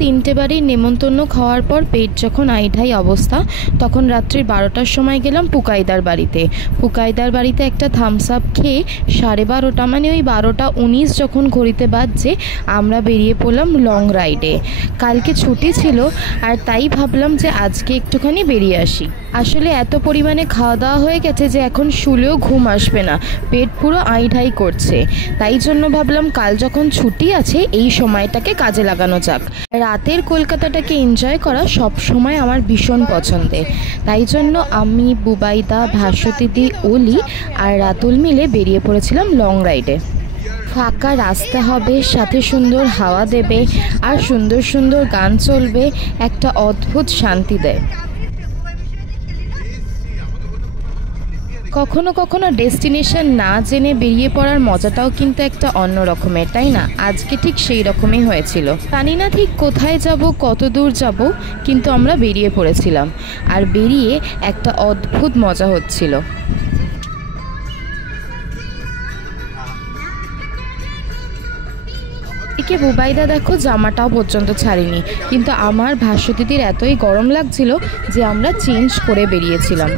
তিনটে বাড়ির নেমন্তন্ন খাওয়ার পর পেট যখন আইঢাই অবস্থা, তখন রাত্রি 12টার সময় গেলাম পুকাইদার বাড়িতে। পুকাইদার বাড়িতে একটা থামস আপ খেয়ে 12:30 মানে ওই 12:19 যখন ঘড়িতে বাজছে, আমরা বেরিয়ে পড়লাম লং রাইডে। কালকে ছুটি ছিল আর তাই ভাবলাম যে আজকে একটুখানি বেরিয়ে আসি। আসলে এত পরিমাণে খাওয়া দাওয়া হয়ে গেছে যে এখন শুলেও ঘুম আসবে না, পেট পুরো আইঢাই করছে। তাই জন্য ভাবলাম কাল যখন ছুটি আছে এই সময়টাকে কাজে লাগানো যাক। রাতের কলকাতাটাকে এনজয় করা সব সময় আমার ভীষণ পছন্দের। তাই জন্য আমি, বুবাইদা, ভাস্বতীদি, অলি আর রাতুল মিলে বেরিয়ে পড়েছিলাম লং রাইডে। ফাঁকা রাস্তা হবে, সাথে সুন্দর হাওয়া দেবে আর সুন্দর সুন্দর গান চলবে, একটা অদ্ভুত শান্তি দেয়। কখনো কখনো ডেস্টিনেশন না জেনে বেরিয়ে পড়ার মজাটাও কিন্তু একটা অন্য রকমের, তাই না? আজকে ঠিক সেই রকমই হয়েছিল। জানি না ঠিক কোথায় যাব, কত দূর যাব, কিন্তু আমরা বেরিয়ে পড়েছিলাম আর বেরিয়ে একটা অদ্ভুত মজা হচ্ছিল। একে বুবাইদা দেখো জামাটাও পর্যন্ত ছাড়িনি, কিন্তু আমার ভাস্বতীদির এতই গরম লাগছিল যে আমরা চেঞ্জ করে বেরিয়েছিলাম।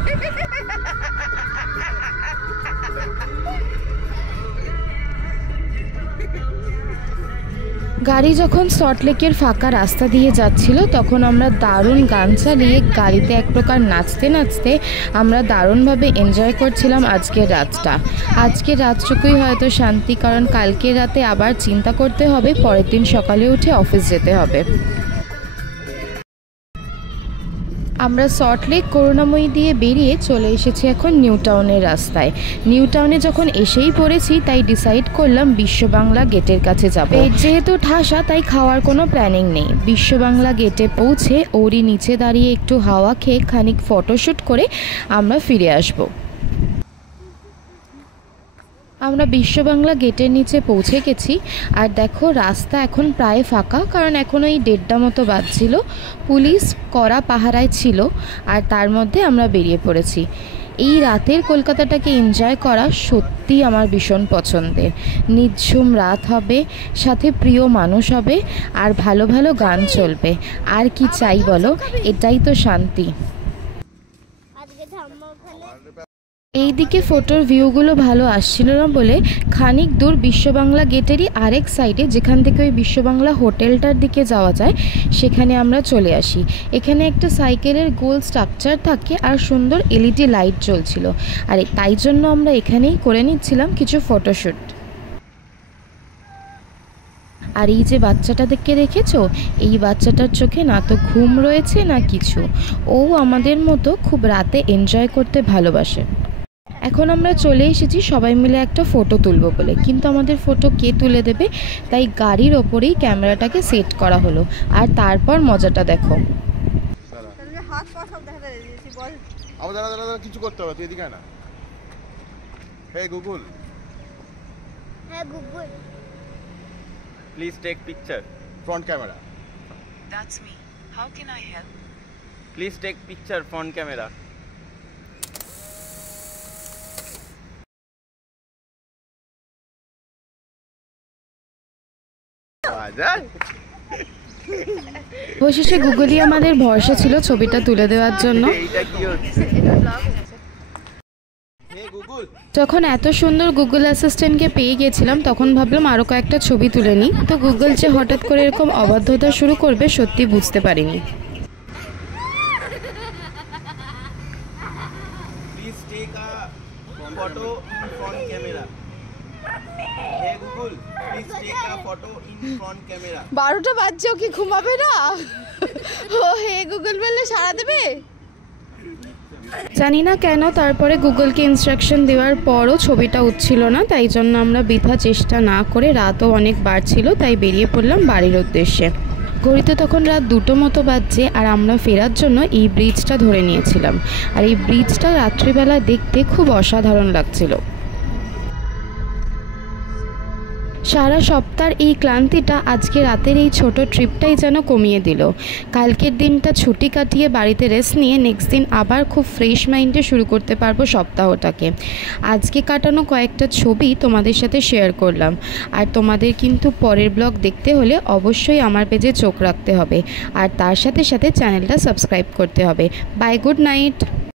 গাড়ি যখন সল্টলেকের ফাঁকা রাস্তা দিয়ে যাচ্ছিল তখন আমরা দারুণ গান চালিয়ে গাড়িতে এক প্রকার নাচতে নাচতে আমরা দারুণভাবে এনজয় করছিলাম আজকের রাতটা। আজকের রাতটুকুই হয়তো শান্তি, কারণ কালকের রাতে আবার চিন্তা করতে হবে, পরের দিন সকালে উঠে অফিস যেতে হবে। আমরা সল্টলেক করুণাময়ী দিয়ে বেরিয়ে চলে এসেছি এখন নিউ টাউনের রাস্তায়। নিউ টাউনে যখন এসেই পড়েছি তাই ডিসাইড করলাম বিশ্ববাংলা গেটের কাছে যাব। যেহেতু ঠাসা তাই খাওয়ার কোনো প্ল্যানিং নেই। বিশ্ববাংলা গেটে পৌঁছে ওরই নিচে দাঁড়িয়ে একটু হাওয়া খেয়ে খানিক ফটোশ্যুট করে আমরা ফিরে আসবো। আমরা বিশ্ববাংলা গেটের নিচে পৌঁছে গেছি আর দেখো রাস্তা এখন প্রায় ফাঁকা, কারণ এখন ওই 1:30 মতো বাজছিল। পুলিশ কড়া পাহারায় ছিল আর তার মধ্যে আমরা বেরিয়ে পড়েছি। এই রাতের কলকাতাটাকে এনজয় করা সত্যি আমার ভীষণ পছন্দের। নিঝুম রাত হবে, সাথে প্রিয় মানুষ হবে আর ভালো ভালো গান চলবে। আর কি চাই বলো, এটাই তো শান্তি। এই দিকে ফটোর ভিউগুলো ভালো আসছিল না বলে খানিক দূর বিশ্ববাংলা গেটেরই আরেক সাইডে, যেখান থেকে ওই বিশ্ববাংলা হোটেলটার দিকে যাওয়া যায়, সেখানে আমরা চলে আসি। এখানে একটা সাইকেলের গোল স্ট্রাকচার থাকে আর সুন্দর এলইডি লাইট জ্বলছিল, আর তাই জন্য আমরা এখানেই করে নিচ্ছিলাম কিছু ফটোশ্যুট। আর এই যে বাচ্চাটাদেরকে দেখেছো, এই বাচ্চাটার চোখে না তো ঘুম রয়েছে না কিছু, ও আমাদের মতো খুব রাতে এনজয় করতে ভালোবাসে। এখন আমরা চলে এসেছি সবাই মিলে একটা ফটো তুলব বলে, কিন্তু আমাদের ফটো কে তুলে দেবে, তাই গাড়ির ওপরেই ক্যামেরাটাকে সেট করা হলো। আর তারপর মজাটা দেখো। কিছু করতে হবে, তুই এদিকে না। Hey Google, please take picture. Front camera. That's me. How can I help? Please take picture front camera. অবশেষে গুগলই আমাদের ভরসা ছিল ছবিটা তুলে দেওয়ার জন্য। যখন এত সুন্দর গুগল অ্যাসিস্ট্যান্টকে পেয়ে গেছিলাম তখন ভাবলাম আরও কয়েকটা ছবি তুলে নিই, তো গুগল যে হঠাৎ করে এরকম অবাধ্যতা শুরু করবে সত্যি বুঝতে পারিনি। Please take a photo in front camera. Hey Google, please take a photo in front camera. 12টা বাজছেও কি ঘুমাবে না? ও হে গুগল বললে সাড়া দেবে? জানি না কেন তারপরে গুগলকে ইনস্ট্রাকশন দেওয়ার পরও ছবিটা উঠছিল না, তাই জন্য আমরা বৃথা চেষ্টা না করে, রাতও অনেক বাড়ছিল তাই বেরিয়ে পড়লাম বাড়ির উদ্দেশ্যে। ঘড়িতে তখন রাত 2টো মতো বাজছে আর আমরা ফেরার জন্য এই ব্রিজটা ধরে নিয়েছিলাম। আর এই ব্রিজটা রাত্রিবেলা দেখতে খুব অসাধারণ লাগছিল। সারা সপ্তাহের এই ক্লান্তিটা আজকে রাতের এই ছোট ট্রিপটাই যেন কমিয়ে দিল। কালকের দিনটা ছুটি কাটিয়ে বাড়িতে রেস্ট নিয়ে নেক্সট দিন আবার খুব ফ্রেশ মাইন্ডে শুরু করতে পারবো সপ্তাহটাকে। আজকে কাটানো কয়েকটা ছবি তোমাদের সাথে শেয়ার করলাম। আর তোমাদের কিন্তু পরের ব্লগ দেখতে হলে অবশ্যই আমার পেজে চোখ রাখতে হবে, আর তার সাথে সাথে চ্যানেলটা সাবস্ক্রাইব করতে হবে। Bye, good night.